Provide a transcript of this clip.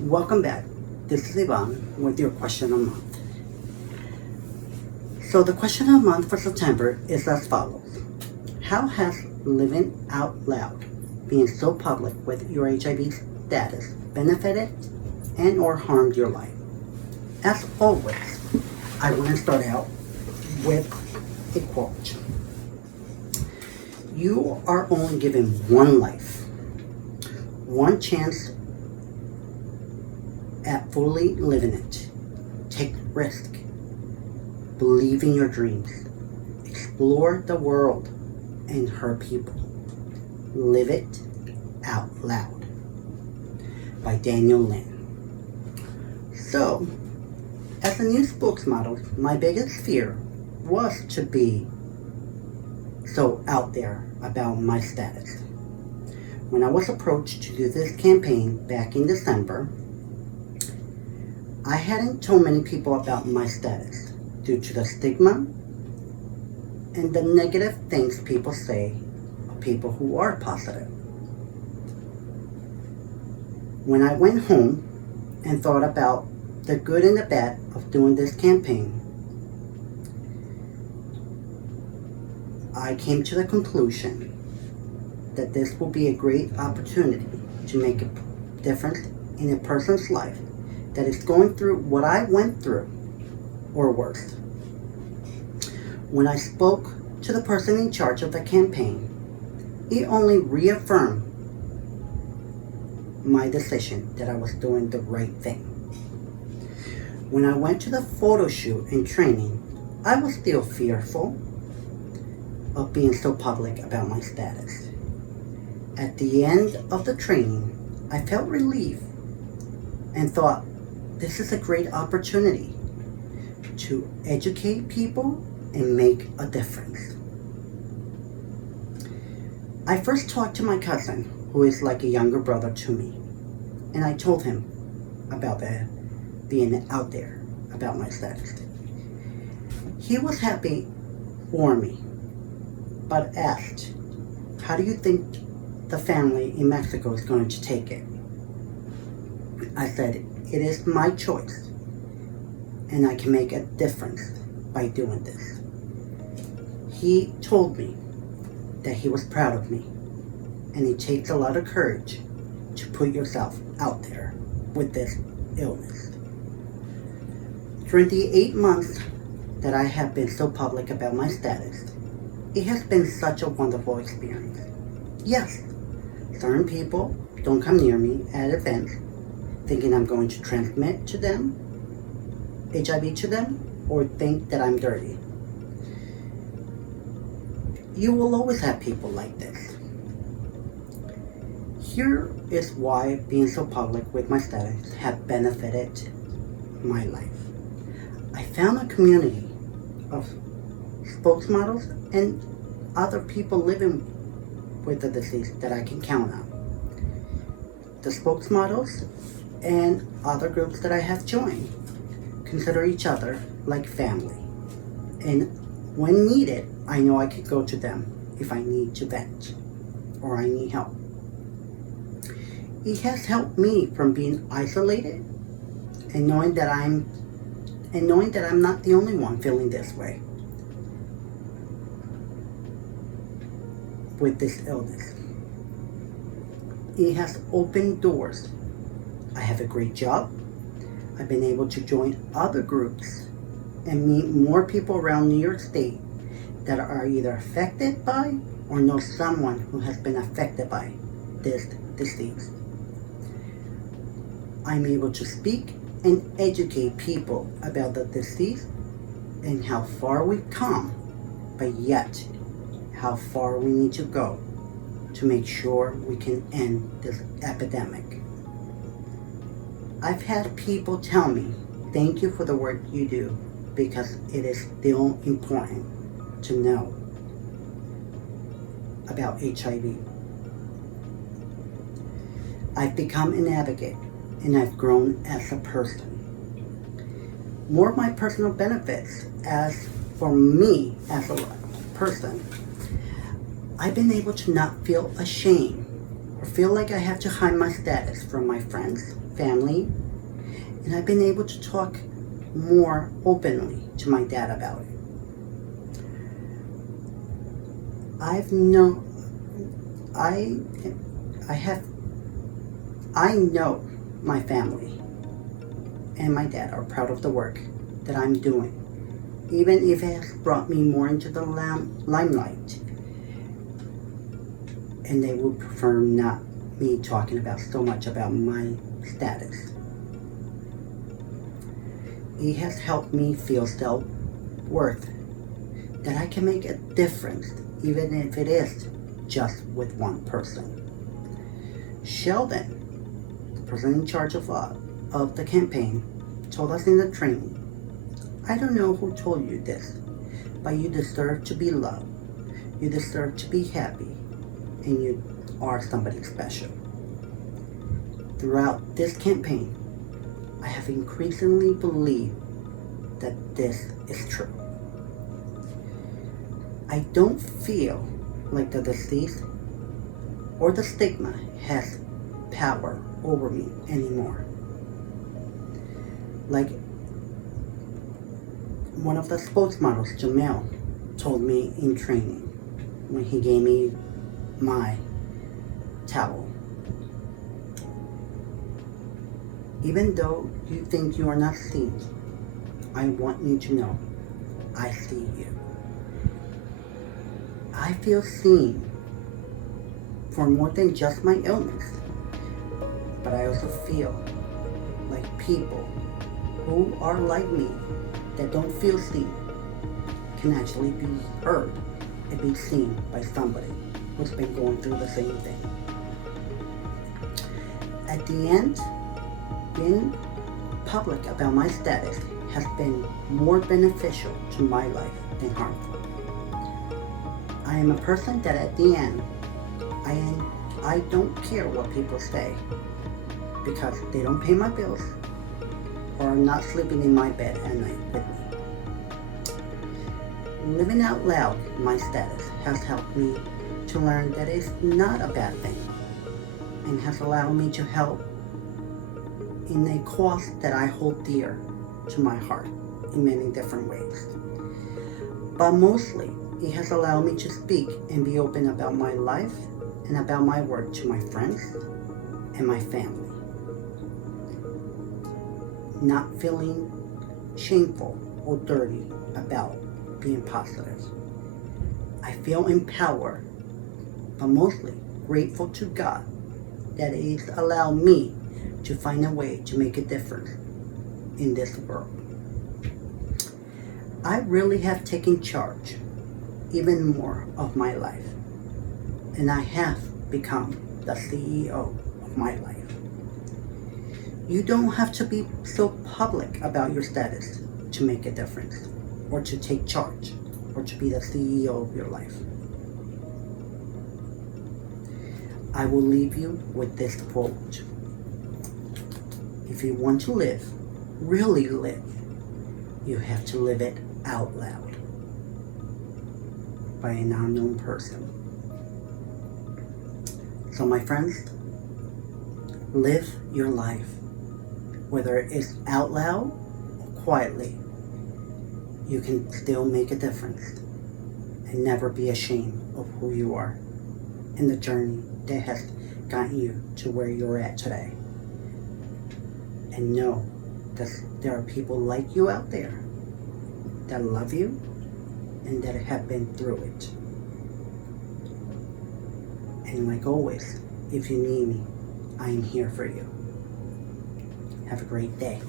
Welcome back. This is Yvonne with your question of the month. So the question of the month for September is as follows. How has living out loud, being so public with your HIV status, benefited and or harmed your life? As always, I want to start out with a quote. You are only given one life, one chance at fully living it. Take risk. Believe in your dreams. Explore the world and her people. Live it out loud. By Daniel Lynn. So, as a new spokesmodel, my biggest fear was to be so out there about my status. When I was approached to do this campaign back in December, I hadn't told many people about my status due to the stigma and the negative things people say of people who are positive. When I went home and thought about the good and the bad of doing this campaign, I came to the conclusion that this will be a great opportunity to make a difference in a person's life that is going through what I went through, or worse. When I spoke to the person in charge of the campaign, he only reaffirmed my decision that I was doing the right thing. When I went to the photo shoot and training, I was still fearful of being so public about my status. At the end of the training, I felt relief and thought, this is a great opportunity to educate people and make a difference. I first talked to my cousin, who is like a younger brother to me, and I told him about being out there about my status. He was happy for me, but asked, how do you think the family in Mexico is going to take it? I said, it is my choice, and I can make a difference by doing this. He told me that he was proud of me, and it takes a lot of courage to put yourself out there with this illness. During the 8 months that I have been so public about my status, it has been such a wonderful experience. Yes, certain people don't come near me at events thinking I'm going to transmit to them, HIV to them, or think that I'm dirty. You will always have people like this. Here is why being so public with my status have benefited my life. I found a community of spokesmodels and other people living with the disease that I can count on. The spokesmodels and other groups that I have joined consider each other like family. And when needed, I know I could go to them if I need to vent or I need help. It has helped me from being isolated and knowing that I'm not the only one feeling this way with this illness. It has opened doors. I have a great job. I've been able to join other groups and meet more people around New York State that are either affected by or know someone who has been affected by this disease. I'm able to speak and educate people about the disease and how far we've come, but yet how far we need to go to make sure we can end this epidemic. I've had people tell me, thank you for the work you do, because it is still important to know about HIV. I've become an advocate and I've grown as a person. More of my personal benefits as for me as a person, I've been able to not feel ashamed or feel like I have to hide my status from my friends, family, and I've been able to talk more openly to my dad about it. I know my family and my dad are proud of the work that I'm doing, even if it has brought me more into the limelight. And they would prefer not me talking about so much about my status. It has helped me feel self-worth, that I can make a difference, even if it is just with one person. Sheldon, the person in charge of the campaign, told us in the training, "I don't know who told you this, but you deserve to be loved. You deserve to be happy, and you are somebody special." Throughout this campaign, I have increasingly believed that this is true. I don't feel like the disease or the stigma has power over me anymore. Like one of the spokesmodels, Jamel, told me in training when he gave me my towel. Even though you think you are not seen, I want you to know I see you. I feel seen for more than just my illness, but I also feel like people who are like me that don't feel seen can actually be heard and be seen by somebody who's been going through the same thing. At the end, being public about my status has been more beneficial to my life than harmful. I am a person that at the end, I don't care what people say, because they don't pay my bills or are not sleeping in my bed at night with me. Living out loud my status has helped me to learn that it's not a bad thing, and has allowed me to help in a cause that I hold dear to my heart in many different ways. But mostly, it has allowed me to speak and be open about my life and about my work to my friends and my family. Not feeling shameful or dirty about being positive. I feel empowered, but mostly grateful to God that it's allowed me to find a way to make a difference in this world. I really have taken charge even more of my life, and I have become the CEO of my life. You don't have to be so public about your status to make a difference, or to take charge, or to be the CEO of your life. I will leave you with this quote. If you want to live, really live, you have to live it out loud. By an unknown person. So my friends, live your life, whether it's out loud or quietly. You can still make a difference, and never be ashamed of who you are and the journey that has gotten you to where you're at today. And know that there are people like you out there that love you and that have been through it. And like always, if you need me, I am here for you. Have a great day.